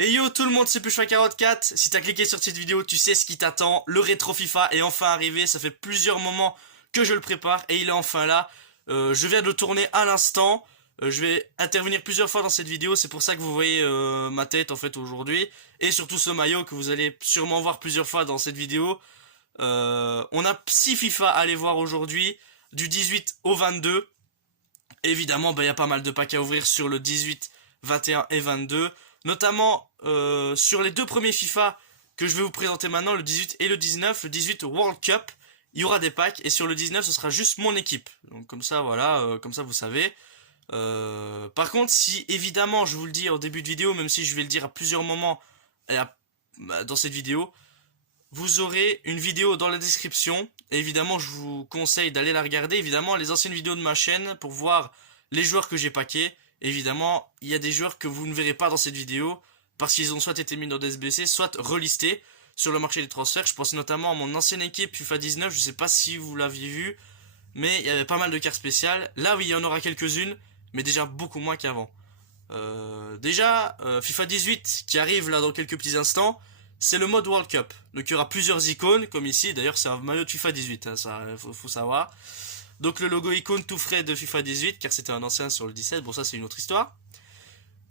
Et yo tout le monde, c'est Pushfa44. Si t'as cliqué sur cette vidéo, tu sais ce qui t'attend. Le rétro FIFA est enfin arrivé. Ça fait plusieurs moments que je le prépare et il est enfin là. Je viens de le tourner à l'instant. Je vais intervenir plusieurs fois dans cette vidéo. C'est pour ça que vous voyez ma tête en fait aujourd'hui. Et surtout ce maillot que vous allez sûrement voir plusieurs fois dans cette vidéo. On a 6 FIFA à aller voir aujourd'hui. Du 18 au 22. Évidemment, il y a pas mal de packs à ouvrir sur le 18, 21 et 22. Notamment sur les deux premiers FIFA que je vais vous présenter maintenant, le 18 et le 19. Le 18 World Cup, il y aura des packs. Et sur le 19, ce sera juste mon équipe. Donc comme ça, voilà, comme ça vous savez. Par contre, si évidemment, je vous le dis en début de vidéo, même si je vais le dire à plusieurs moments dans cette vidéo, vous aurez une vidéo dans la description. Et évidemment, je vous conseille d'aller la regarder. Évidemment, les anciennes vidéos de ma chaîne pour voir les joueurs que j'ai packés. Évidemment, il y a des joueurs que vous ne verrez pas dans cette vidéo parce qu'ils ont soit été mis dans des SBC, soit relistés sur le marché des transferts. Je pense notamment à mon ancienne équipe FIFA 19. Je sais pas si vous l'aviez vu, mais il y avait pas mal de cartes spéciales. Là, oui, il y en aura quelques-unes, mais déjà beaucoup moins qu'avant. FIFA 18 qui arrive là dans quelques petits instants, c'est le mode World Cup. Donc il y aura plusieurs icônes, comme ici. D'ailleurs, c'est un maillot de FIFA 18, hein, ça faut savoir. Donc le logo icône tout frais de FIFA 18, car c'était un ancien sur le 17. Bon, ça c'est une autre histoire.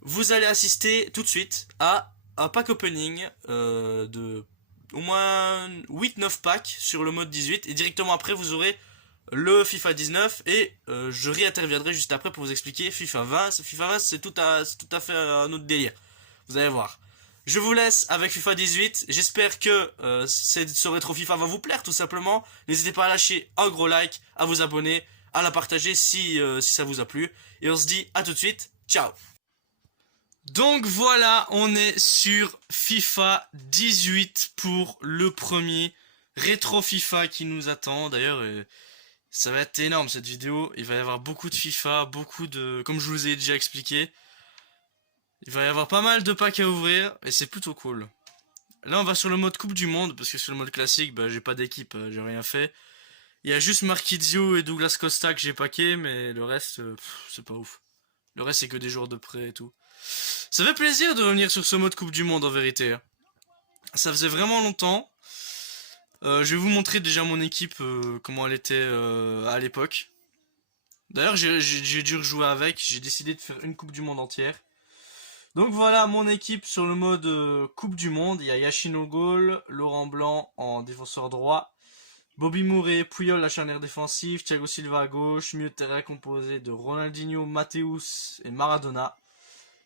Vous allez assister tout de suite à un pack opening de au moins 8-9 packs sur le mode 18. Et directement après, vous aurez le FIFA 19 et je réinterviendrai juste après pour vous expliquer FIFA 20. FIFA 20 c'est tout à fait un autre délire. Vous allez voir. Je vous laisse avec FIFA 18. J'espère que ce rétro FIFA va vous plaire tout simplement. N'hésitez pas à lâcher un gros like, à vous abonner, à la partager si ça vous a plu. Et on se dit à tout de suite. Ciao. Donc voilà, on est sur FIFA 18 pour le premier rétro FIFA qui nous attend. D'ailleurs, ça va être énorme cette vidéo. Il va y avoir beaucoup de FIFA, beaucoup de... Comme je vous ai déjà expliqué, il va y avoir pas mal de packs à ouvrir et c'est plutôt cool. Là on va sur le mode Coupe du Monde parce que sur le mode classique j'ai pas d'équipe, j'ai rien fait. Il y a juste Marquinhos et Douglas Costa que j'ai packé, mais le reste c'est pas ouf. Le reste c'est que des joueurs de prêt et tout. Ça fait plaisir de revenir sur ce mode Coupe du Monde en vérité. Ça faisait vraiment longtemps. Je vais vous montrer déjà mon équipe, comment elle était à l'époque. D'ailleurs j'ai dû rejouer avec, j'ai décidé de faire une Coupe du Monde entière. Donc voilà mon équipe sur le mode Coupe du Monde. Il y a Yashin au goal, Laurent Blanc en défenseur droit, Bobby Mouré, Puyol la charnière défensive, Thiago Silva à gauche, milieu de terrain composé de Ronaldinho, Matthäus et Maradona.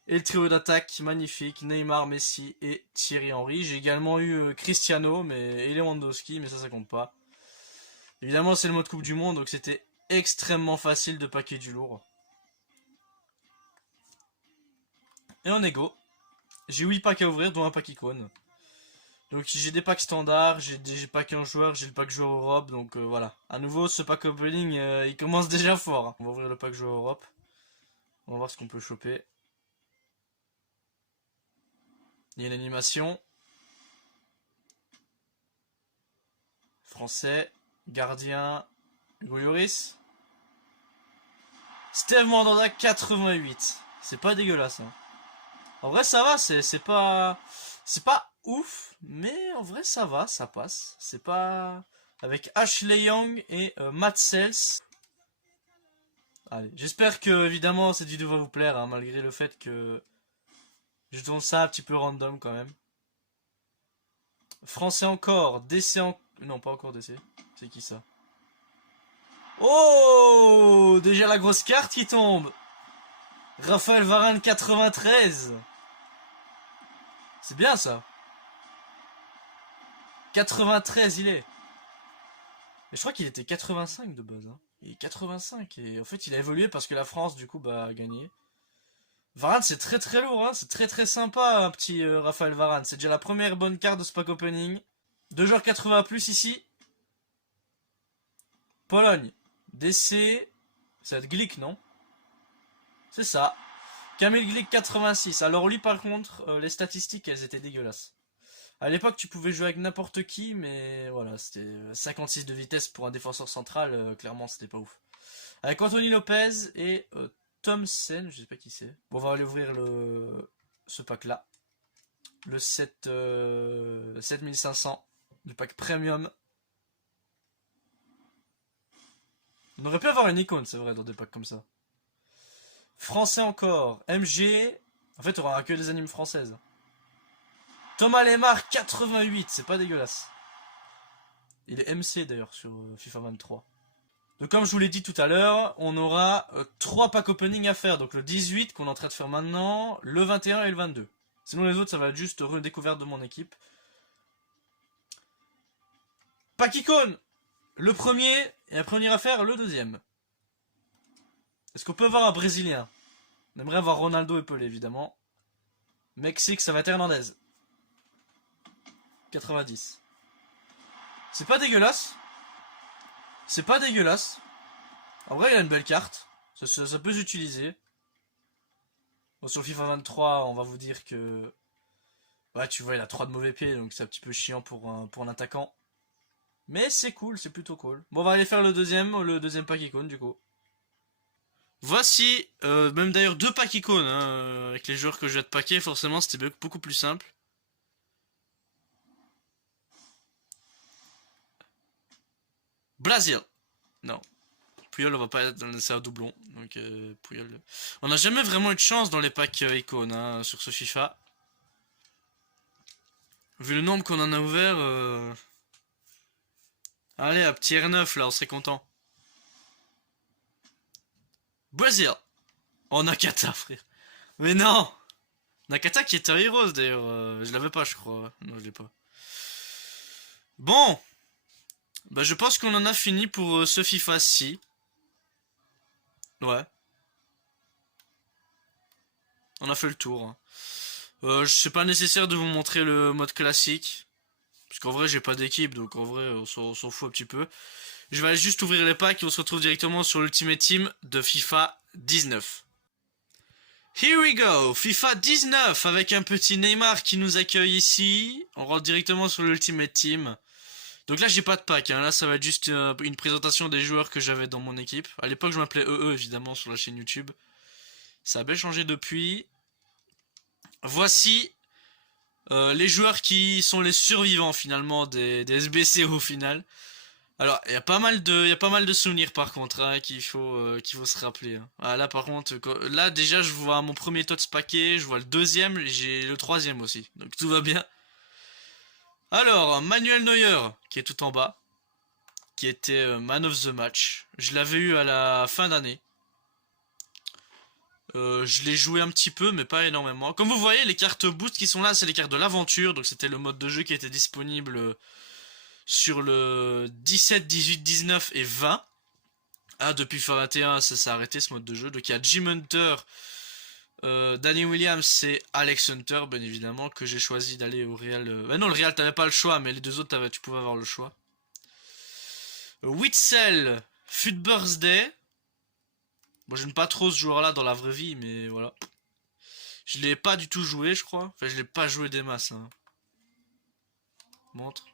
Et le trio d'attaque magnifique, Neymar, Messi et Thierry Henry. J'ai également eu Cristiano et Lewandowski, mais ça compte pas. Évidemment c'est le mode Coupe du Monde, donc c'était extrêmement facile de packer du lourd. Et en égo, j'ai 8 packs à ouvrir, dont un pack icône. Donc j'ai des packs standards, j'ai des packs un joueur, j'ai le pack joueur Europe, donc voilà. À nouveau, ce pack opening, il commence déjà fort. Hein. On va ouvrir le pack joueur Europe. On va voir ce qu'on peut choper. Il y a une animation. Français, gardien, Goulouris. Steve Mandanda 88. C'est pas dégueulasse. Hein. En vrai ça va, c'est pas ouf, mais en vrai ça va, ça passe. C'est pas avec Ashley Young et Matt Sells. Allez, j'espère que évidemment cette vidéo va vous plaire, hein, malgré le fait que je tourne ça un petit peu random quand même. Français encore, DC en... Non, pas encore DC. C'est qui ça? Oh, déjà la grosse carte qui tombe. Raphaël Varane 93. C'est bien ça. 93 il est. Mais je crois qu'il était 85 de base. Hein. Il est 85 et en fait il a évolué parce que la France du coup a gagné. Varane c'est très lourd, hein. C'est très sympa un petit Raphaël Varane. C'est déjà la première bonne carte de ce pack opening. 2 joueurs 80 plus ici. Pologne. DC. Ça va être Glick non? C'est ça. Kamil Glick 86. Alors lui par contre, les statistiques elles étaient dégueulasses. À l'époque tu pouvais jouer avec n'importe qui, mais voilà, c'était 56 de vitesse pour un défenseur central, clairement c'était pas ouf. Avec Anthony Lopez et Thompson, je sais pas qui c'est. Bon on va aller ouvrir ce pack là. le 7500 du pack premium. On aurait pu avoir une icône, c'est vrai, dans des packs comme ça. Français encore. MG. En fait, on aura que des animes françaises. Thomas Lemar 88, c'est pas dégueulasse. Il est MC d'ailleurs sur FIFA 23. Donc comme je vous l'ai dit tout à l'heure, on aura 3 packs opening à faire. Donc le 18 qu'on est en train de faire maintenant, le 21 et le 22. Sinon les autres ça va être juste redécouverte de mon équipe. Pack icône. Le premier, et après on ira faire le deuxième. Est-ce qu'on peut avoir un Brésilien? On aimerait avoir Ronaldo et Pelé évidemment. Mexique, ça va être Hernandez. 90. C'est pas dégueulasse. C'est pas dégueulasse. En vrai, il a une belle carte. Ça peut s'utiliser. Bon, sur FIFA 23, on va vous dire que... Ouais, tu vois, il a 3 de mauvais pieds, donc c'est un petit peu chiant pour un attaquant. Mais c'est cool, c'est plutôt cool. Bon, on va aller faire le deuxième pack icône, du coup. Voici, même d'ailleurs 2 packs icônes, hein, avec les joueurs que je vais te packer, forcément, c'était beaucoup plus simple. Brésil. Non. Puyol, on va pas laisser un doublon. Donc, Puyol. On n'a jamais vraiment eu de chance dans les packs icônes hein, sur ce FIFA. Vu le nombre qu'on en a ouvert. Allez, un petit R9 là, on serait content. Brésil. Oh, Nakata, frère. Mais non. Nakata qui est un Heroes d'ailleurs. Je l'avais pas, je crois. Non, je l'ai pas. Bon. Bah, je pense qu'on en a fini pour ce FIFA-ci. Ouais. On a fait le tour. Hein. C'est pas nécessaire de vous montrer le mode classique. Parce qu'en vrai, j'ai pas d'équipe, donc en vrai, on s'en fout un petit peu. Je vais aller juste ouvrir les packs et on se retrouve directement sur l'Ultimate Team de FIFA 19. Here we go, FIFA 19 avec un petit Neymar qui nous accueille ici. On rentre directement sur l'Ultimate Team. Donc là, j'ai pas de pack, hein. Là, ça va être juste une présentation des joueurs que j'avais dans mon équipe. À l'époque, je m'appelais EE, évidemment, sur la chaîne YouTube. Ça a bien changé depuis. Voici les joueurs qui sont les survivants finalement des SBC au final. Alors, il y a pas mal de souvenirs par contre hein, qu'il faut se rappeler. Hein. Ah, là par contre, là déjà je vois mon premier TOTS paquet, je vois le deuxième, j'ai le troisième aussi. Donc tout va bien. Alors, Manuel Neuer, qui est tout en bas, qui était Man of the Match. Je l'avais eu à la fin d'année. Je l'ai joué un petit peu, mais pas énormément. Comme vous voyez, les cartes boost qui sont là, c'est les cartes de l'aventure. Donc c'était le mode de jeu qui était disponible sur le 17, 18, 19 et 20. Ah, depuis fin 21, ça s'est arrêté ce mode de jeu. Donc il y a Jim Hunter, Danny Williams et Alex Hunter, bien évidemment, que j'ai choisi d'aller au Real. Bah non, le Real, t'avais pas le choix, mais les deux autres, tu pouvais avoir le choix. Witzel, Foot Birthday. Bon, j'aime pas trop ce joueur-là dans la vraie vie, mais voilà. Je l'ai pas du tout joué, je crois. Enfin, je l'ai pas joué des masses. Hein. Montre.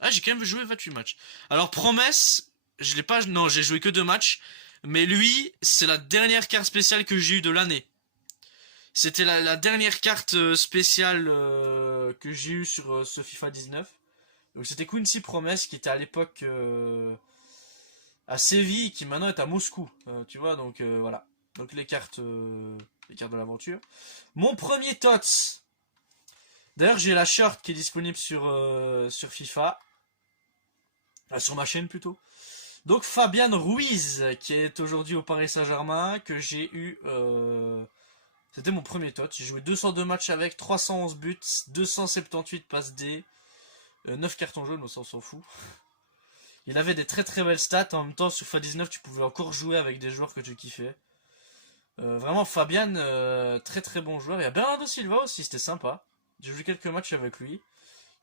Ah, j'ai quand même joué 28 matchs. Alors, promesse, je l'ai pas... Non, j'ai joué que 2 matchs. Mais lui, c'est la dernière carte spéciale que j'ai eue de l'année. C'était la dernière carte spéciale que j'ai eue sur ce FIFA 19. Donc, c'était Quincy Promesse qui était à l'époque... à Séville, qui maintenant est à Moscou, tu vois, donc voilà. Donc les cartes de l'aventure. Mon premier TOTS. D'ailleurs, j'ai la short qui est disponible sur FIFA. Sur ma chaîne plutôt. Donc Fabian Ruiz, qui est aujourd'hui au Paris Saint-Germain, que j'ai eu... C'était mon premier TOTS. J'ai joué 202 matchs avec, 311 buts, 278 passes D, 9 cartons jaunes, ça on s'en fout. Il avait des très très belles stats, en même temps sur FIFA 19 tu pouvais encore jouer avec des joueurs que tu kiffais. Vraiment Fabian, très très bon joueur. Il y a Bernardo Silva aussi, c'était sympa. J'ai joué quelques matchs avec lui.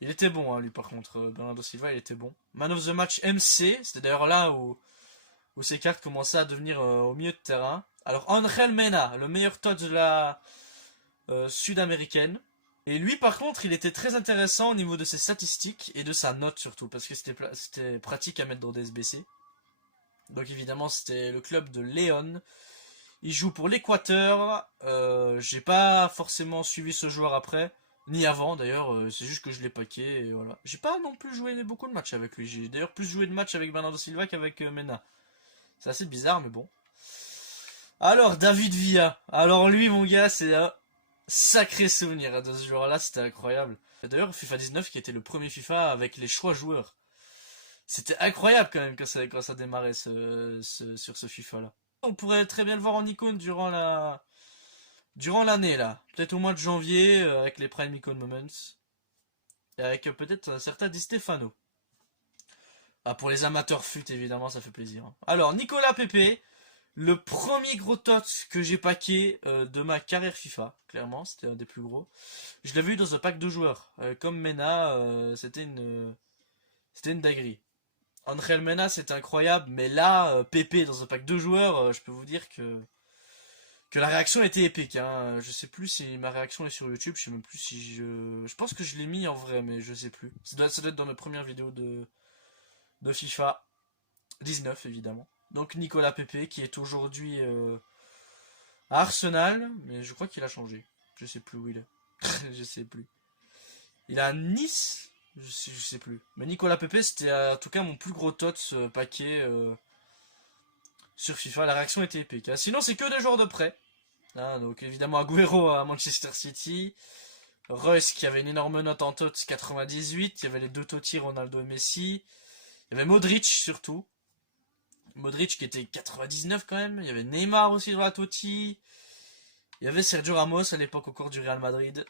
Il était bon hein, lui par contre, Bernardo Silva il était bon. Man of the Match MC, c'était d'ailleurs là où ces cartes commençaient à devenir au milieu de terrain. Alors Angel Mena, le meilleur touch de la sud-américaine. Et lui, par contre, il était très intéressant au niveau de ses statistiques et de sa note surtout, parce que c'était pratique à mettre dans des SBC. Donc évidemment, c'était le club de Léon. Il joue pour l'Équateur. J'ai pas forcément suivi ce joueur après. Ni avant d'ailleurs, c'est juste que je l'ai packé et voilà. J'ai pas non plus joué beaucoup de matchs avec lui. J'ai d'ailleurs plus joué de matchs avec Bernardo Silva qu'avec Mena. C'est assez bizarre mais bon. Alors David Villa. Alors lui mon gars c'est un sacré souvenir de ce joueur-là, c'était incroyable. D'ailleurs FIFA 19 qui était le premier FIFA avec les choix joueurs. C'était incroyable quand même quand ça démarrait sur ce FIFA-là. On pourrait très bien le voir en icône durant l'année là. Peut-être au mois de janvier avec les Prime Icon Moments. Et avec peut-être un certain Di Stefano. Ah, pour les amateurs fut évidemment ça fait plaisir. Alors Nicolas Pepe, le premier gros tot que j'ai packé de ma carrière FIFA. Clairement c'était un des plus gros. Je l'avais eu dans un pack de joueurs. Comme Mena, c'était une dinguerie. Angel Mena c'est incroyable, mais là, Pepe dans un pack de joueurs, je peux vous dire que la réaction était épique. Hein. Je sais plus si ma réaction est sur YouTube, je sais même plus si je pense que je l'ai mis en vrai, mais je sais plus. Ça doit être dans mes premières vidéos de FIFA 19 évidemment. Donc Nicolas Pepe qui est aujourd'hui à Arsenal, mais je crois qu'il a changé. Je sais plus où il est. Je sais plus. Il est à Nice. Je sais plus. Mais Nicolas Pepe, c'était en tout cas mon plus gros tot paquet sur FIFA. La réaction était épique. Hein. Sinon, c'est que des joueurs de prêt. Hein, donc évidemment, Agüero à Manchester City. Reus qui avait une énorme note en tot 98. Il y avait les deux Totti, Ronaldo et Messi. Il y avait Modric surtout. Modric qui était 99 quand même. Il y avait Neymar aussi dans la Totti. Il y avait Sergio Ramos à l'époque au cours du Real Madrid.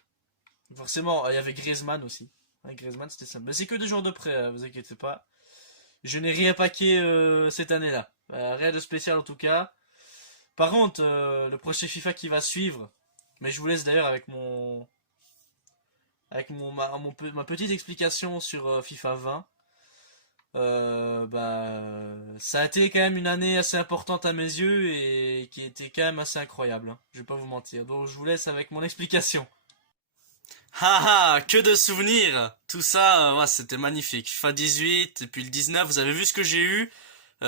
Forcément, il y avait Griezmann aussi. Griezmann c'était simple. Mais c'est que des joueurs de prêt, hein, vous inquiétez pas. Je n'ai rien paqué cette année-là. Rien de spécial en tout cas. Par contre, le prochain FIFA qui va suivre, mais je vous laisse d'ailleurs avec ma petite explication sur FIFA 20. Ça a été quand même une année assez importante à mes yeux et qui était quand même assez incroyable. Hein. Je vais pas vous mentir. Donc je vous laisse avec mon explication. Haha, que de souvenirs. Tout ça, ouais, c'était magnifique. FIFA 18 et puis le 19, vous avez vu ce que j'ai eu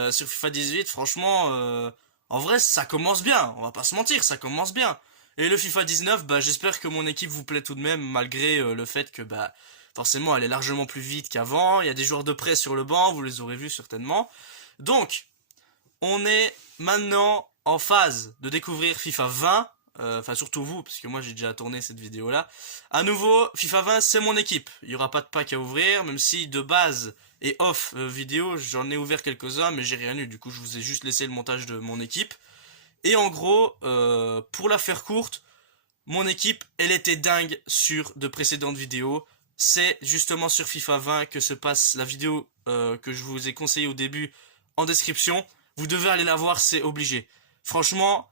sur FIFA 18. Franchement, en vrai, ça commence bien. On va pas se mentir, ça commence bien. Et le FIFA 19, bah, j'espère que mon équipe vous plaît tout de même, malgré le fait que, bah, forcément, elle est largement plus vite qu'avant. Il y a des joueurs de prêt sur le banc, vous les aurez vus certainement. Donc, on est maintenant en phase de découvrir FIFA 20. Enfin surtout vous, parce que moi j'ai déjà tourné cette vidéo là. À nouveau, FIFA 20 c'est mon équipe. Il n'y aura pas de pack à ouvrir, même si de base et off vidéo j'en ai ouvert quelques-uns, mais j'ai rien eu. Du coup je vous ai juste laissé le montage de mon équipe. Et en gros, pour la faire courte, mon équipe elle était dingue sur de précédentes vidéos. C'est justement sur FIFA 20 que se passe la vidéo que je vous ai conseillée au début en description. Vous devez aller la voir, c'est obligé. Franchement,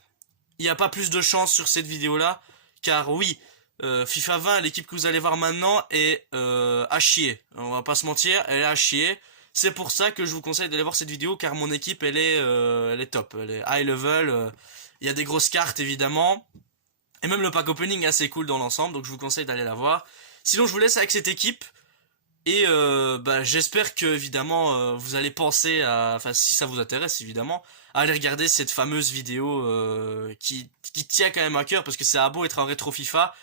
il n'y a pas plus de chance sur cette vidéo là, car oui, FIFA 20, l'équipe que vous allez voir maintenant est à chier, on va pas se mentir, elle est à chier. C'est pour ça que je vous conseille d'aller voir cette vidéo, car mon équipe elle est top, elle est high level, il y a des grosses cartes évidemment, et même le pack opening est assez cool dans l'ensemble, donc je vous conseille d'aller la voir. Sinon je vous laisse avec cette équipe, et j'espère que évidemment vous allez penser à, enfin si ça vous intéresse évidemment, à aller regarder cette fameuse vidéo qui tient quand même à cœur parce que c'est à beau être un rétro FIFA.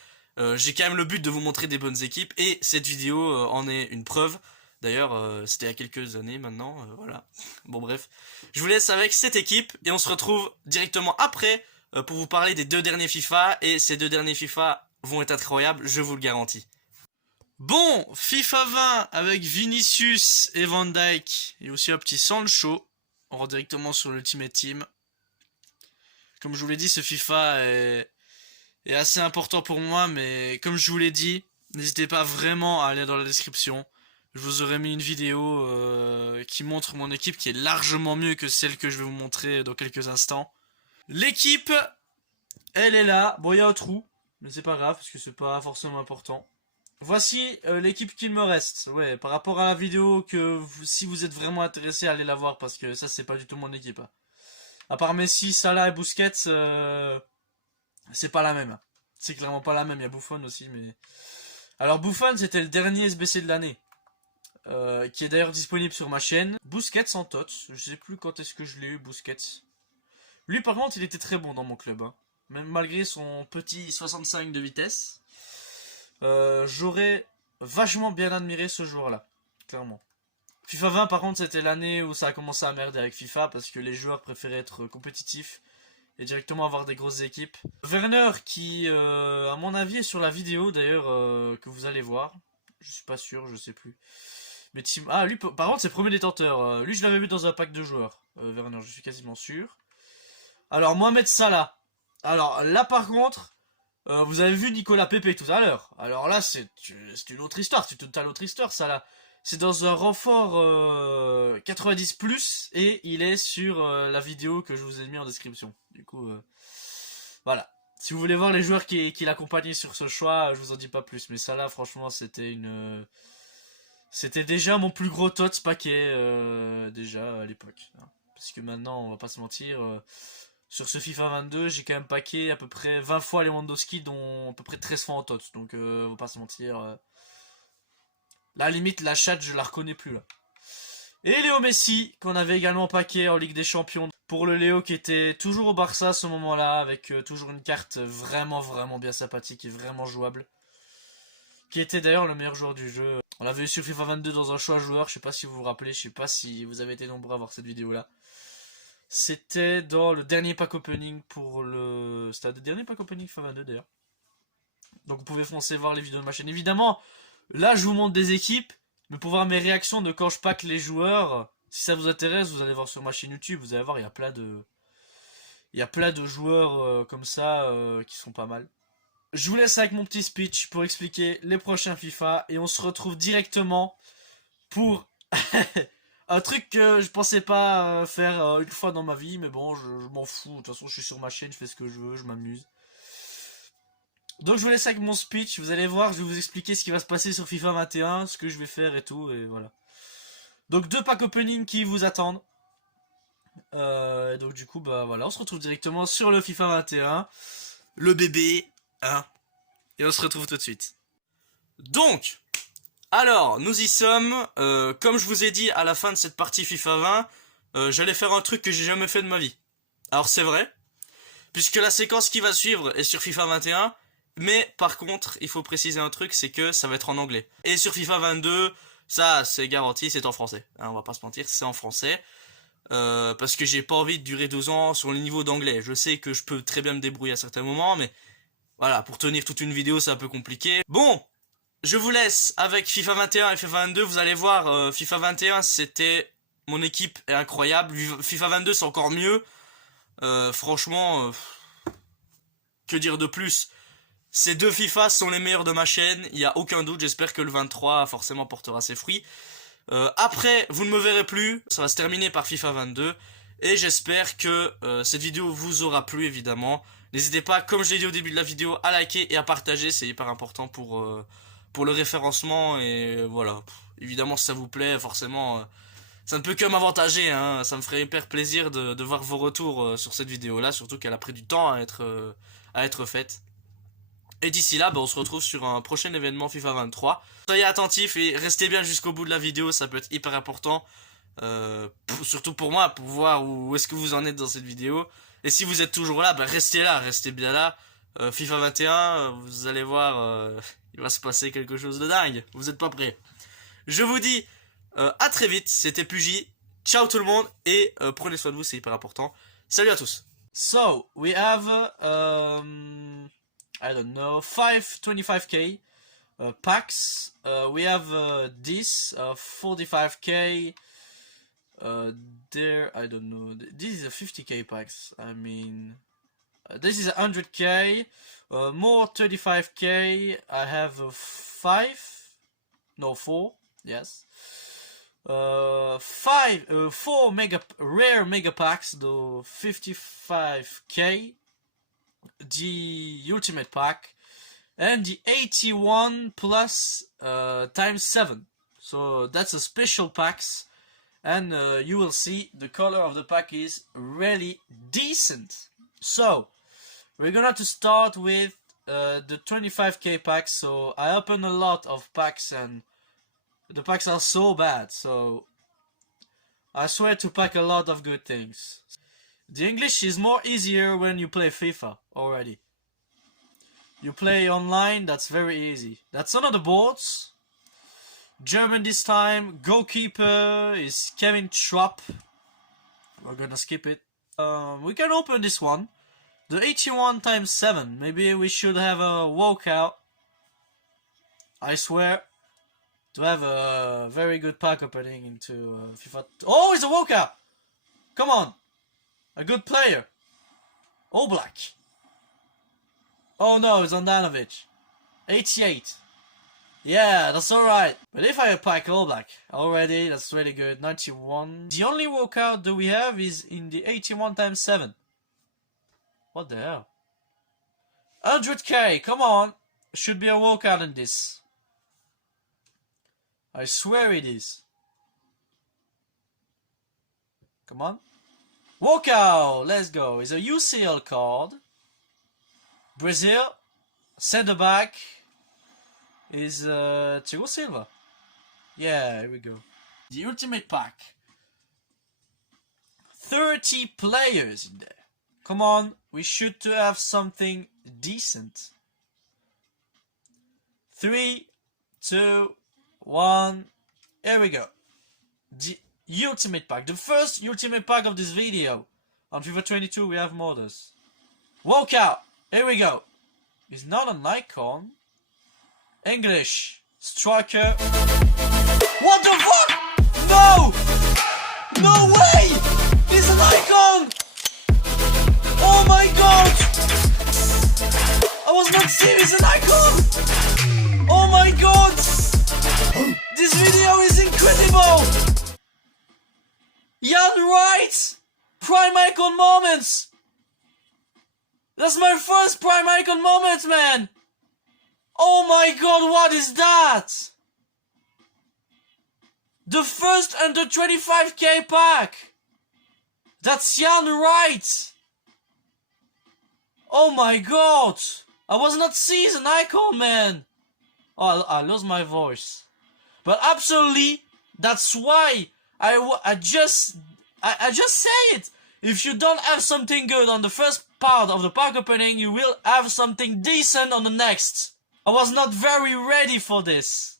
J'ai quand même le but de vous montrer des bonnes équipes et cette vidéo en est une preuve. D'ailleurs c'était il y a quelques années maintenant, voilà. Bon bref, je vous laisse avec cette équipe et on se retrouve directement après pour vous parler des deux derniers FIFA et ces deux derniers FIFA vont être incroyables, je vous le garantis. Bon, FIFA 20 avec Vinicius et Van Dijk et aussi un petit Sancho. On rentre directement sur l'Ultimate Team. Comme je vous l'ai dit, ce FIFA est assez important pour moi, mais comme je vous l'ai dit, n'hésitez pas vraiment à aller dans la description. Je vous aurais mis une vidéo qui montre mon équipe qui est largement mieux que celle que je vais vous montrer dans quelques instants. L'équipe, elle est là. Bon, il y a un trou, mais c'est pas grave parce que c'est pas forcément important. Voici l'équipe qu'il me reste. Ouais, par rapport à la vidéo que si vous êtes vraiment intéressé, allez la voir parce que ça c'est pas du tout mon équipe. Hein. À part Messi, Salah et Busquets, c'est pas la même. C'est clairement pas la même. Il y a Buffon aussi, mais alors Buffon c'était le dernier SBC de l'année, qui est d'ailleurs disponible sur ma chaîne. Busquets en tot. Je sais plus quand est-ce que je l'ai eu Busquets. Lui par contre, il était très bon dans mon club. Hein. Même malgré son petit 65 de vitesse. j'aurais vachement bien admiré ce joueur-là, clairement. FIFA 20 par contre c'était l'année où ça a commencé à merder avec FIFA parce que les joueurs préféraient être compétitifs et directement avoir des grosses équipes. Werner qui à mon avis est sur la vidéo d'ailleurs que vous allez voir. Je suis pas sûr, je sais plus. Mais ah lui par contre c'est premier détenteur. Lui je l'avais vu dans un pack de joueurs. Werner, je suis quasiment sûr. Alors Mohamed Salah. Alors là par contre, vous avez vu Nicolas Pepe tout à l'heure. Alors là c'est une autre histoire, c'est une totale autre histoire Salah. C'est dans un renfort 90+, et il est sur la vidéo que je vous ai mis en description. Du coup, voilà. Si vous voulez voir les joueurs qui l'accompagnaient sur ce choix, je vous en dis pas plus. Mais ça là, franchement, c'était c'était déjà mon plus gros tots paquet, déjà à l'époque. Parce que maintenant, on va pas se mentir, sur ce FIFA 22, j'ai quand même paqué à peu près 20 fois Lewandowski, dont à peu près 13 fois en tots. Donc, on va pas se mentir... La limite, la chatte, je la reconnais plus là. Et Léo Messi, qu'on avait également paqué en Ligue des Champions. Pour le Léo qui était toujours au Barça à ce moment-là, avec toujours une carte vraiment bien sympathique et vraiment jouable. Qui était d'ailleurs le meilleur joueur du jeu. On l'avait eu sur FIFA 22 dans un choix joueur, je sais pas si vous vous rappelez, je sais pas si vous avez été nombreux à voir cette vidéo-là. C'était dans le dernier pack opening pour le... C'était le dernier pack opening FIFA 22 d'ailleurs. Donc vous pouvez foncer voir les vidéos de ma chaîne. Évidemment... Là, je vous montre des équipes, mais pour voir mes réactions de quand je pack les joueurs, si ça vous intéresse, vous allez voir sur ma chaîne YouTube, vous allez voir, il y a plein de joueurs comme ça qui sont pas mal. Je vous laisse avec mon petit speech pour expliquer les prochains FIFA, et on se retrouve directement pour un truc que je pensais pas faire une fois dans ma vie, mais bon, je m'en fous, de toute façon, je suis sur ma chaîne, je fais ce que je veux, je m'amuse. Donc je vous laisse avec mon speech, vous allez voir, je vais vous expliquer ce qui va se passer sur FIFA 21, ce que je vais faire et tout, et voilà. Donc 2 packs opening qui vous attendent. Donc du coup, bah voilà, on se retrouve directement sur le FIFA 21. Le bébé, hein. Et on se retrouve tout de suite. Donc, alors, nous y sommes. Comme je vous ai dit à la fin de cette partie FIFA 20, j'allais faire un truc que j'ai jamais fait de ma vie. Alors c'est vrai, puisque la séquence qui va suivre est sur FIFA 21. Mais par contre, il faut préciser un truc, c'est que ça va être en anglais. Et sur FIFA 22, ça c'est garanti, c'est en français. Hein, on va pas se mentir, c'est en français. Parce que j'ai pas envie de durer 12 ans sur le niveau d'anglais. Je sais que je peux très bien me débrouiller à certains moments, mais voilà, pour tenir toute une vidéo c'est un peu compliqué. Bon, je vous laisse avec FIFA 21 et FIFA 22, vous allez voir, FIFA 21 c'était... Mon équipe est incroyable, FIFA 22 c'est encore mieux. Franchement, que dire de plus ? Ces 2 FIFA sont les meilleurs de ma chaîne, il n'y a aucun doute, j'espère que le 23 forcément portera ses fruits. Après, vous ne me verrez plus, ça va se terminer par FIFA 22, et j'espère que cette vidéo vous aura plu évidemment. N'hésitez pas, comme je l'ai dit au début de la vidéo, à liker et à partager, c'est hyper important pour le référencement, et voilà. Évidemment, si ça vous plaît, forcément, ça ne peut que m'avantager, hein. Ça me ferait hyper plaisir de voir vos retours sur cette vidéo-là, surtout qu'elle a pris du temps à être faite. Et d'ici là, bah, on se retrouve sur un prochain événement FIFA 23. Soyez attentifs et restez bien jusqu'au bout de la vidéo, ça peut être hyper important. Surtout pour moi, pour voir où est-ce que vous en êtes dans cette vidéo. Et si vous êtes toujours là, bah, restez bien là. FIFA 21, vous allez voir, il va se passer quelque chose de dingue. Vous êtes pas prêts. Je vous dis à très vite, c'était Pugy. Ciao tout le monde et prenez soin de vous, c'est hyper important. Salut à tous. So, we have... I don't know, 525k packs. We have this 45k. There, I don't know. This is a 50k packs. I mean, this is 100k. More 35k. I have 4. Yes. 4 rare mega packs. The 55k. The ultimate pack and the 81 plus times 7, so that's a special packs, and you will see the color of the pack is really decent. So we're gonna to start with the 25k packs. So I opened a lot of packs and the packs are so bad, so I swear to pack a lot of good things. The English is more easier when you play FIFA already. You play online, that's very easy. That's another boards. German this time. Goalkeeper is Kevin Trapp. We're gonna skip it. We can open this one. The 81 times 7. Maybe we should have a walkout. I swear. To have a very good pack opening into FIFA. Oh, it's a walkout! Come on! A good player. All black. Oh no, it's Andanovic. 88. Yeah, that's alright. But if I pack all black already, that's really good. 91. The only walkout that we have is in the 81 times 7. What the hell? 100k, come on. Should be a walkout in this. I swear it is. Come on. Walkout! Let's go. It's a UCL card. Brazil. Center back is Thiago Silva. Yeah, here we go. The ultimate pack. 30 players in there. Come on, we should have something decent. 3, 2, 1. Here we go. The ultimate pack. The first ultimate pack of this video. On FIFA 22 we have models. Walkout. Here we go. It's not an icon. English. Striker. What the fuck? No! No way! It's an icon! Oh my god! I was not serious, an icon! Oh my god! This video is incredible! Jan Wright! Prime icon moments! That's my first prime icon moment, man! Oh my god, what is that? The first under 25k pack! That's Jan Wright! Oh my god! I was not season icon, man! Oh, I lost my voice. But absolutely, that's why I just say it. If you don't have something good on the first part of the pack opening, you will have something decent on the next. I was not very ready for this.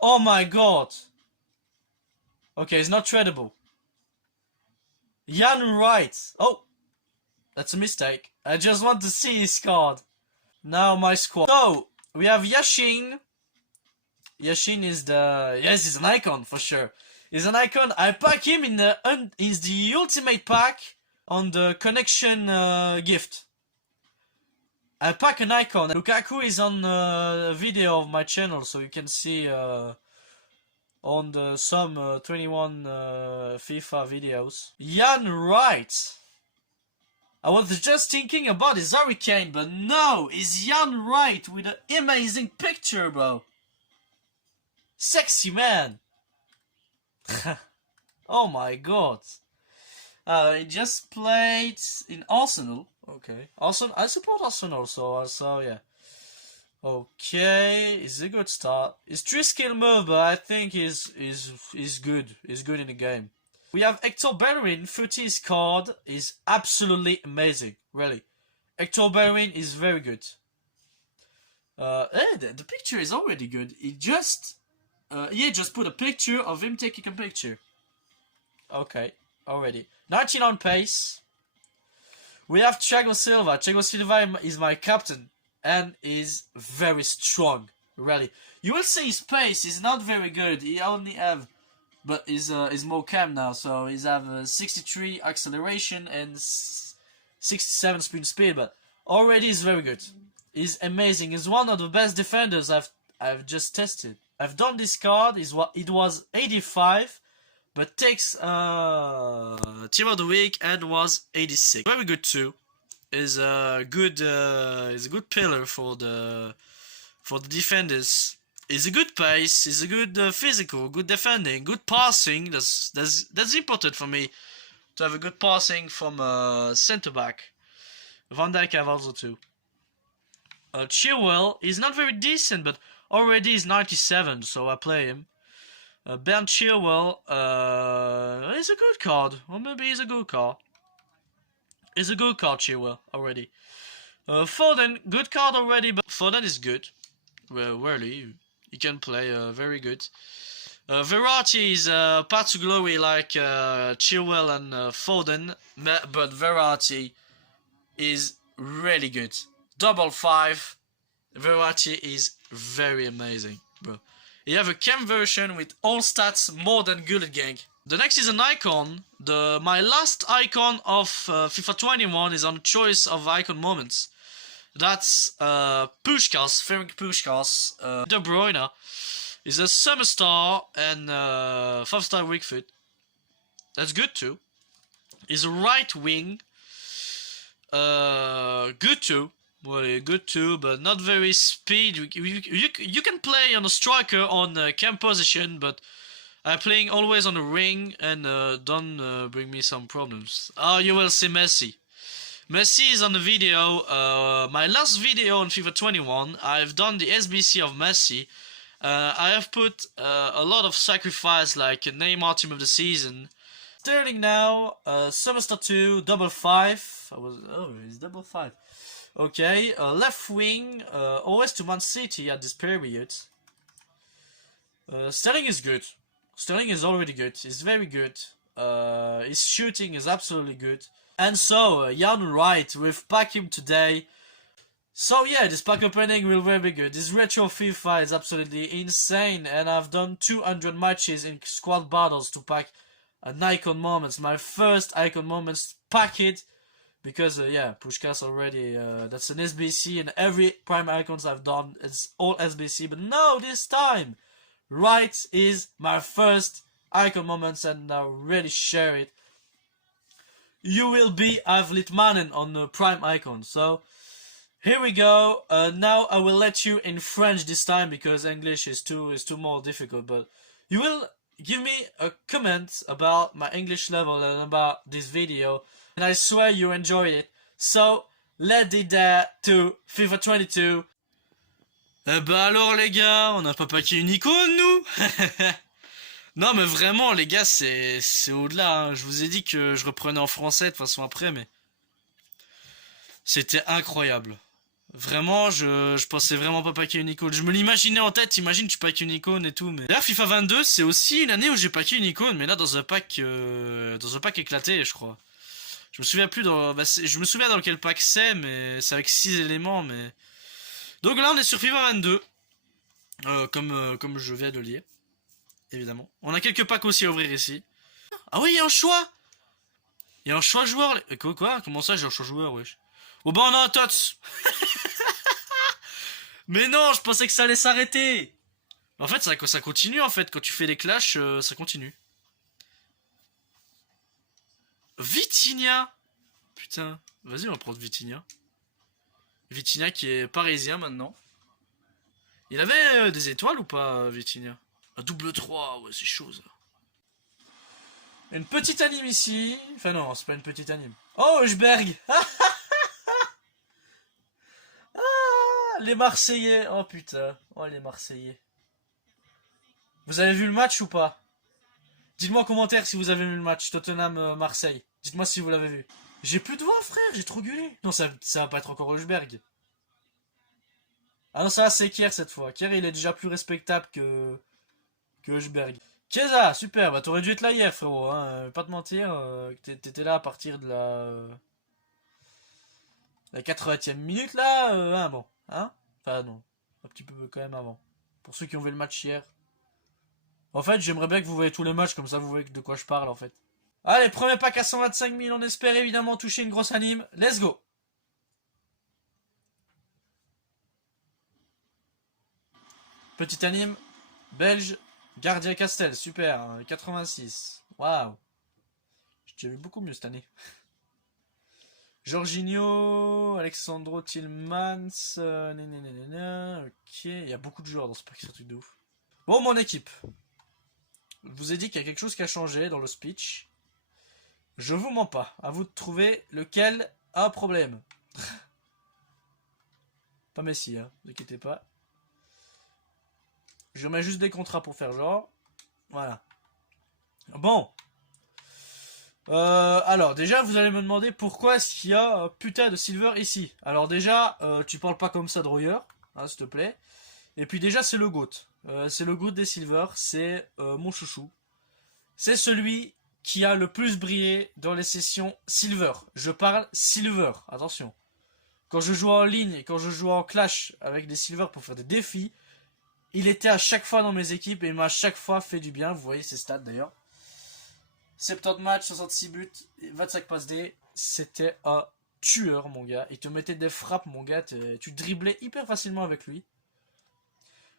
Oh my god. Okay, it's not tradable. Jan Wright. Oh, that's a mistake. I just want to see his card. Now my squad. So, we have Yashin. Yashin is the... Yes, he's an icon for sure. He's an icon. I pack him in the... Is the ultimate pack on the connection gift. I pack an icon. Lukaku is on a video of my channel, so you can see on the some 21 FIFA videos. Jan Wright. I was just thinking about his Harry Kane, but no, it's Jan Wright with an amazing picture, bro. Sexy man. Oh my god. He just played in Arsenal. Okay. Arsenal. I support Arsenal, so yeah. Okay, it's a good start. It's 3 skill move, but I think is good. Is good in the game. We have Hector Bellerin. 30's card is absolutely amazing. Really, Hector Bellerin is very good. The picture is already good. He just put a picture of him taking a picture. Okay, already 99 pace. We have Thiago Silva. Thiago Silva is my captain and is very strong. Really, you will see his pace is not very good. He only have, but is more calm now. So he's have 63 acceleration and 67 sprint speed. But already is very good. He's amazing. He's one of the best defenders I've just tested. I've done this card. It was 85. But takes Team of the Week and was 86. Very good too. Is a good pillar for the defenders. Is a good pace. Is a good physical, good defending, good passing. That's important for me to have a good passing from centre back. Van Dijk have also too. Chilwell is not very decent, but already is 97, so I play him. Bernd Chilwell is a good card, or maybe he's a good card. Is a good card, Chilwell, already. Foden, good card already, but Foden is good. Well, really, he can play very good. Verratti is part too glowy like Chilwell and Foden, but Verratti is really good. Double 5. Verratti is very amazing, bro. You have a cam version with all stats more than good gang. The next is an icon. My last icon of FIFA 21 is on choice of icon moments. That's Puskás, Ferenc Puskás. De Bruyne is a summer star and 5-star weak foot. That's good too. He's a right wing. Good too. Well, good too, but not very speed. You can play on a striker on cam position, but I'm playing always on the ring and don't bring me some problems. Oh, you will see Messi. Messi is on the video. My last video on FIFA 21, I've done the SBC of Messi. I have put a lot of sacrifice like Neymar team of the season. Sterling now, Semester 2, double 5. He's double 5. Okay, left wing, always to Man City at this period. Sterling is good. Sterling is already good. He's very good. His shooting is absolutely good. And so, Jan Wright with Packim today. So yeah, this pack opening will be very good. This retro FIFA is absolutely insane, and I've done 200 matches in squad battles to pack an icon moments. My first icon moments pack it. Because, yeah, Puskás already, that's an SBC, and every prime icons I've done, it's all SBC. But no, this time, Wright is my first icon moments, and I really share it. You will be Avlitmanen on the prime icon. So, here we go. Now I will let you in French this time, because English is too more difficult. But you will give me a comment about my English level and about this video. And I swear you enjoyed it. So, let's do that to FIFA 22. Eh bah alors les gars, on n'a pas packé une icône nous. Non mais vraiment les gars, c'est au-delà. Hein. Je vous ai dit que je reprenais en français de toute façon après, mais c'était incroyable. Vraiment, je pensais vraiment pas packer une icône. Je me l'imaginais en tête, imagine tu packes une icône et tout. Mais d'ailleurs FIFA 22, c'est aussi une année où j'ai packé une icône, mais là dans un pack éclaté, je crois. Je me souviens plus je me souviens dans quel pack c'est, mais c'est avec 6 éléments, mais... Donc là, on est sur FIFA 22. Comme je viens de lire. Évidemment. On a quelques packs aussi à ouvrir ici. Ah oui, il y a un choix. Il y a un choix joueur. Quoi? Comment ça, j'ai un choix joueur, wesh? Oh bah on a un tots. Mais non, je pensais que ça allait s'arrêter. En fait, ça continue, en fait. Quand tu fais les clashs, ça continue. Vitinha. Putain, vas-y, on va prendre Vitinha. Vitinha qui est parisien maintenant. Il avait des étoiles ou pas, Vitinha? Un double 3, ouais, c'est chaud ça. Une petite anime ici. Enfin non, c'est pas une petite anime. Oh, Heuberg. Les Marseillais. Oh putain. Oh, les Marseillais. Vous avez vu le match ou pas? Dites-moi en commentaire si vous avez vu le match Tottenham-Marseille. Dites-moi si vous l'avez vu. J'ai plus de voix, frère, j'ai trop gueulé. Non, ça va pas être encore Heuberg. Ah non, ça c'est Kier cette fois. Kier, il est déjà plus respectable que Heuberg. Chiesa, super, bah t'aurais dû être là hier, frérot. Hein. Pas te mentir, t'étais là à partir de la 80e minute, là. Bon, hein. Enfin, non, un petit peu quand même avant. Pour ceux qui ont vu le match hier. En fait, j'aimerais bien que vous voyez tous les matchs, comme ça vous voyez de quoi je parle, en fait. Allez, premier pack à 125 000, on espère évidemment toucher une grosse anime. Let's go. Petite anime, belge, Gardien Castel, super, 86. Waouh. J'ai vu beaucoup mieux cette année. Jorginho, Alexandro Tillmans, ok, il y a beaucoup de joueurs dans ce pack, c'est un truc de ouf. Bon, mon équipe. Je vous ai dit qu'il y a quelque chose qui a changé dans le speech. Je vous mens pas. À vous de trouver lequel a un problème. Pas Messi, hein. Ne vous inquiétez pas. Je remets juste des contrats pour faire genre. Voilà. Bon. Alors déjà vous allez me demander pourquoi est-ce qu'il y a putain de silver ici. Alors déjà tu parles pas comme ça de Royer, hein, s'il te plaît. Et puis déjà c'est le GOAT. C'est le GOAT des silver, c'est mon chouchou. C'est celui qui a le plus brillé dans les sessions silver. Je parle silver, attention. Quand je joue en ligne et quand je joue en clash avec des silver pour faire des défis, il était à chaque fois dans mes équipes et il m'a à chaque fois fait du bien. Vous voyez ses stats d'ailleurs. 70 matchs, 66 buts, 25 passes D. C'était un tueur, mon gars. Il te mettait des frappes, mon gars. Tu driblais hyper facilement avec lui.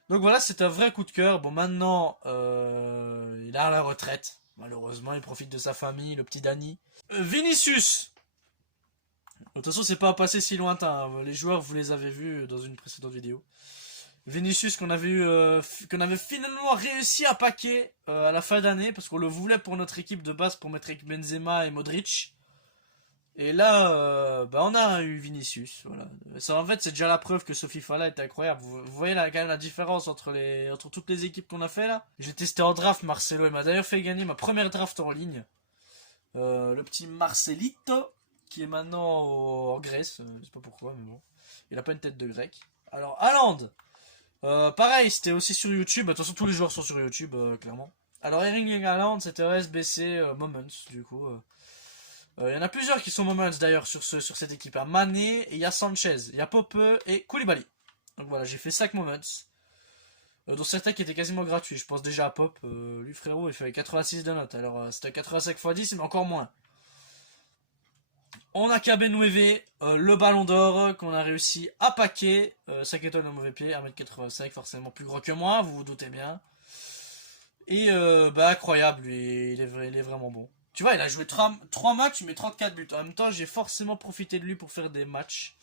Donc voilà, c'est un vrai coup de cœur. Bon, maintenant, il est à la retraite. Malheureusement, il profite de sa famille, le petit Danny. Vinicius. De toute façon, c'est pas un passé si lointain. Les joueurs, vous les avez vus dans une précédente vidéo. Vinicius qu'on avait finalement réussi à paquer à la fin d'année parce qu'on le voulait pour notre équipe de base pour mettre avec Benzema et Modric. Et là, on a eu Vinicius. Voilà. Ça, en fait, c'est déjà la preuve que ce FIFA là est incroyable. Vous voyez là, quand même la différence entre toutes les équipes qu'on a fait là. J'ai testé en draft Marcelo. Il m'a d'ailleurs fait gagner ma première draft en ligne. Le petit Marcelito qui est maintenant en Grèce. Je sais pas pourquoi, mais bon. Il a pas une tête de grec. Alors, Haaland. Pareil, c'était aussi sur YouTube. De toute façon, tous les joueurs sont sur YouTube, clairement. Alors, Erling Haaland, c'était SBC Moments, du coup. Il y en a plusieurs qui sont Moments d'ailleurs sur cette équipe. Il y a Mané, et il y a Sanchez, il y a Pope et Koulibaly. Donc voilà, j'ai fait 5 Moments. Dont certains qui étaient quasiment gratuits. Je pense déjà à Pop. Lui, frérot, il fait 86 de notes. Alors, c'était 85 x 10, mais encore moins. On a KB9, le ballon d'or qu'on a réussi à paquer. 5 étoiles de mauvais pied, 1m85, forcément plus gros que moi, vous vous doutez bien. Et incroyable, lui, il est vraiment bon. Tu vois, il a joué 3 matchs, mais 34 buts. En même temps, j'ai forcément profité de lui pour faire des matchs.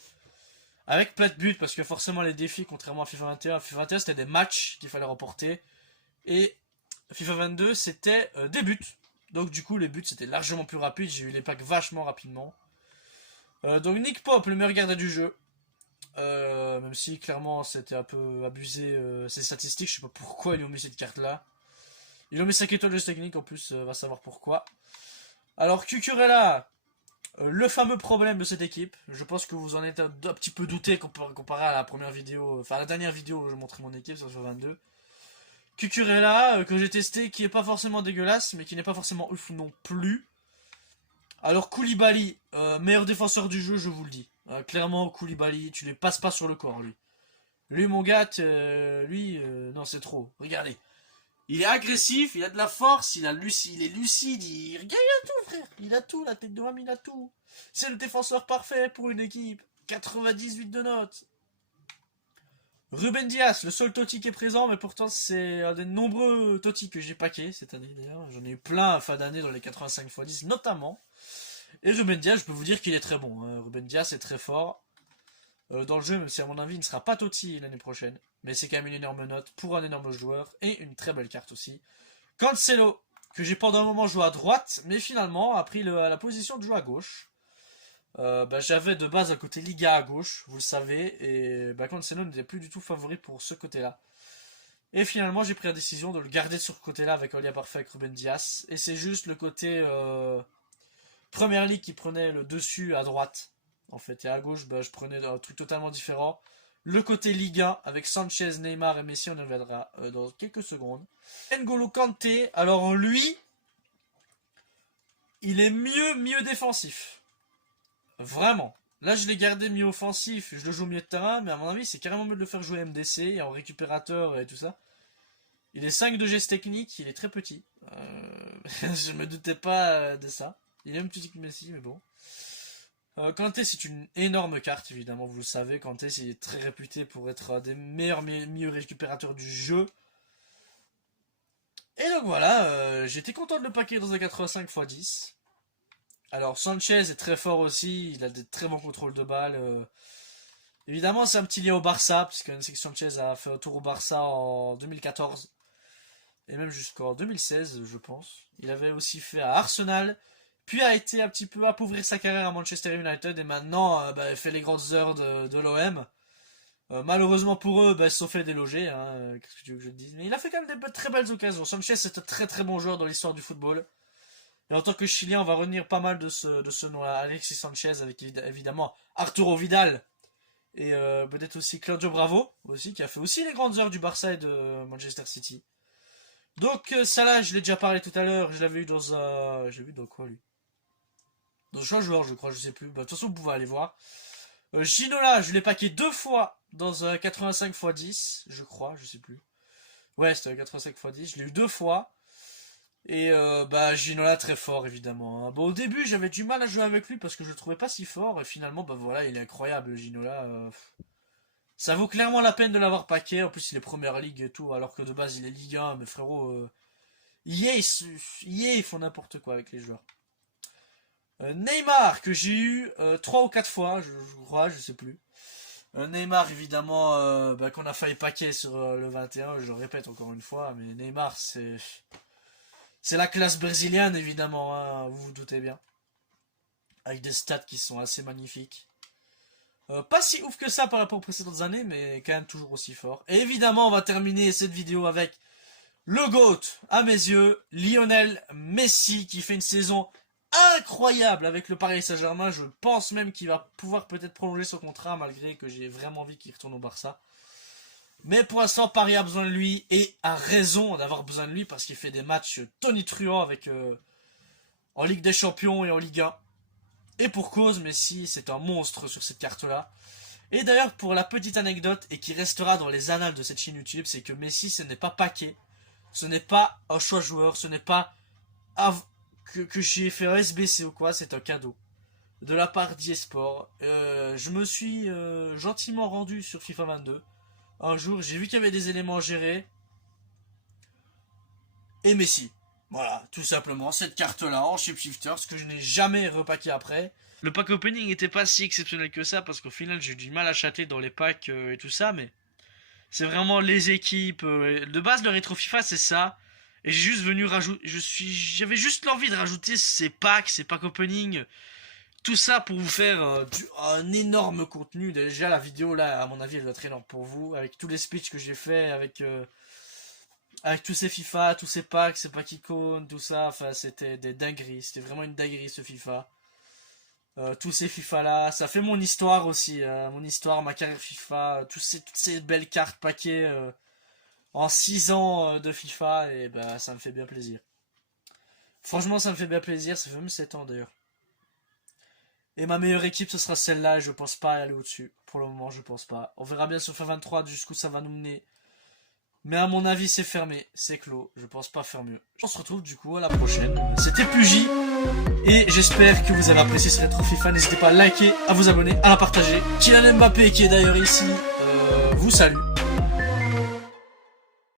Avec plein de buts, parce que forcément les défis, contrairement à FIFA 21, FIFA 21 c'était des matchs qu'il fallait remporter. Et FIFA 22 c'était des buts. Donc du coup les buts c'était largement plus rapide, j'ai eu les packs vachement rapidement. Donc Nick Pop, le meilleur gardien du jeu. Même si clairement c'était un peu abusé ses statistiques, je sais pas pourquoi ils ont mis cette carte là. Ils ont mis 5 étoiles de technique en plus, va savoir pourquoi. Alors Cucurella, le fameux problème de cette équipe, je pense que vous en êtes un petit peu douté comparé à la première vidéo, enfin à la dernière vidéo où je montrais mon équipe sur 22. Cucurella, que j'ai testé, qui est pas forcément dégueulasse, mais qui n'est pas forcément ouf non plus. Alors Koulibaly, meilleur défenseur du jeu, je vous le dis. Clairement Koulibaly, tu les passes pas sur le corps lui. Lui mon gars, non c'est trop. Regardez. Il est agressif, il a de la force, il est lucide, il a tout frère. Il a tout, la tête de homme, il a tout. C'est le défenseur parfait pour une équipe. 98 de notes. Ruben Dias, le seul Totti qui est présent, mais pourtant c'est un des nombreux Totti que j'ai paqué cette année d'ailleurs. J'en ai eu plein à fin d'année dans les 85 x 10 notamment. Et Ruben Dias, je peux vous dire qu'il est très bon. Ruben Dias est très fort dans le jeu, même si à mon avis il ne sera pas Totti l'année prochaine. Mais c'est quand même une énorme note pour un énorme joueur et une très belle carte aussi. Cancelo, que j'ai pendant un moment joué à droite, mais finalement a pris la position de jouer à gauche. J'avais de base un côté Liga à gauche, vous le savez, et Cancelo n'était plus du tout favori pour ce côté-là. Et finalement, j'ai pris la décision de le garder sur ce côté-là avec un lien parfait avec Ruben Dias. Et c'est juste le côté Première Ligue qui prenait le dessus à droite, en fait. Et à gauche, je prenais un truc totalement différent. Le côté Ligue 1 avec Sanchez, Neymar et Messi, on y reviendra dans quelques secondes. N'Golo Kanté, alors lui, il est mieux défensif. Vraiment. Là, je l'ai gardé mieux offensif, je le joue mieux de terrain, mais à mon avis, c'est carrément mieux de le faire jouer MDC et en récupérateur et tout ça. Il est 5 de geste technique, il est très petit. Je me doutais pas de ça. Il est même plus petit que Messi, mais bon. Kanté, c'est une énorme carte, évidemment, vous le savez. Kanté, c'est très réputé pour être un des meilleurs milieux récupérateurs du jeu. Et donc voilà, j'étais content de le paquer dans un 85 x 10. Alors Sanchez est très fort aussi, il a des très bons contrôles de balles. Évidemment, c'est un petit lien au Barça, puisque Sanchez a fait un tour au Barça en 2014. Et même jusqu'en 2016, je pense. Il avait aussi fait à Arsenal, puis a été un petit peu appauvrir sa carrière à Manchester United, et maintenant il fait les grandes heures de l'OM. Malheureusement pour eux, ils se sont fait déloger, hein, qu'est-ce que tu veux que je te dise. Mais il a fait quand même des très belles occasions. Sanchez c'est un très très bon joueur dans l'histoire du football. Et en tant que Chilien, on va retenir pas mal de ce nom-là. Alexis Sanchez, avec évidemment Arturo Vidal. Et peut-être aussi Claudio Bravo, aussi, qui a fait aussi les grandes heures du Barça et de Manchester City. Donc ça là, je l'ai déjà parlé tout à l'heure. Je l'avais eu dans un... J'ai vu dans quoi, lui? Dans un joueur, je crois, je sais plus. Bah, de toute façon, vous pouvez aller voir. Ginola, je l'ai packé 2 fois dans un 85x10, je crois, je sais plus. Ouais, c'était un 85x10, je l'ai eu 2 fois. Et bah Ginola très fort évidemment, hein. Bon, au début j'avais du mal à jouer avec lui parce que je le trouvais pas si fort. Et finalement bah voilà, il est incroyable Ginola. Ça vaut clairement la peine de l'avoir packé. En plus il est première ligue et tout, alors que de base il est Ligue 1. Mais frérot, ils font n'importe quoi avec les joueurs. Neymar que j'ai eu 3 ou 4 fois, je crois, je sais plus. Neymar évidemment bah, qu'on a failli paquer sur le 21, je le répète encore une fois, mais Neymar c'est la classe brésilienne évidemment, hein, vous vous doutez bien. Avec des stats qui sont assez magnifiques. Pas si ouf que ça par rapport aux précédentes années, mais quand même toujours aussi fort. Et évidemment on va terminer cette vidéo avec le GOAT, à mes yeux, Lionel Messi, qui fait une saison incroyable avec le Paris Saint-Germain. Je pense même qu'il va pouvoir peut-être prolonger son contrat, malgré que j'ai vraiment envie qu'il retourne au Barça. Mais pour l'instant, Paris a besoin de lui, et a raison d'avoir besoin de lui, parce qu'il fait des matchs tonitruants avec, en Ligue des Champions et en Ligue 1. Et pour cause, Messi, c'est un monstre sur cette carte-là. Et d'ailleurs, pour la petite anecdote, et qui restera dans les annales de cette chaîne YouTube, c'est que Messi, ce n'est pas paqué, ce n'est pas un choix joueur, ce n'est pas que j'ai fait un SBC ou quoi, c'est un cadeau de la part d'eSport. Je me suis gentiment rendu sur FIFA 22. Un jour, j'ai vu qu'il y avait des éléments gérés. Et Messi. Voilà, tout simplement, cette carte-là en Shapeshifter, ce que je n'ai jamais repacké après. Le pack opening n'était pas si exceptionnel que ça, parce qu'au final, j'ai eu du mal à châter dans les packs et tout ça, mais c'est vraiment les équipes. De base, le rétro FIFA, c'est ça. Et j'ai juste venu rajouter. J'avais juste l'envie de rajouter ces packs opening. Tout ça pour vous faire un énorme contenu. Déjà, la vidéo, là, à mon avis, elle doit être énorme pour vous. Avec tous les speeches que j'ai fait, avec tous ces FIFA, tous ces packs icônes, tout ça. Enfin, c'était des dingueries. C'était vraiment une dinguerie, ce FIFA. Tous ces FIFA là, ça fait mon histoire aussi, mon histoire, ma carrière FIFA, toutes ces belles cartes paquées en 6 ans de FIFA, et bah ça me fait bien plaisir. Franchement ça me fait bien plaisir, ça fait même 7 ans d'ailleurs. Et ma meilleure équipe ce sera celle-là, et je pense pas aller au-dessus. Pour le moment je pense pas. On verra bien sur FIFA 23 jusqu'où ça va nous mener. Mais à mon avis c'est fermé, c'est clos, je pense pas faire mieux. On se retrouve du coup à la prochaine. C'était Pugy. Et j'espère que vous avez apprécié ce rétro FIFA. N'hésitez pas à liker, à vous abonner, à la partager. Kylian Mbappé qui est d'ailleurs ici vous salue.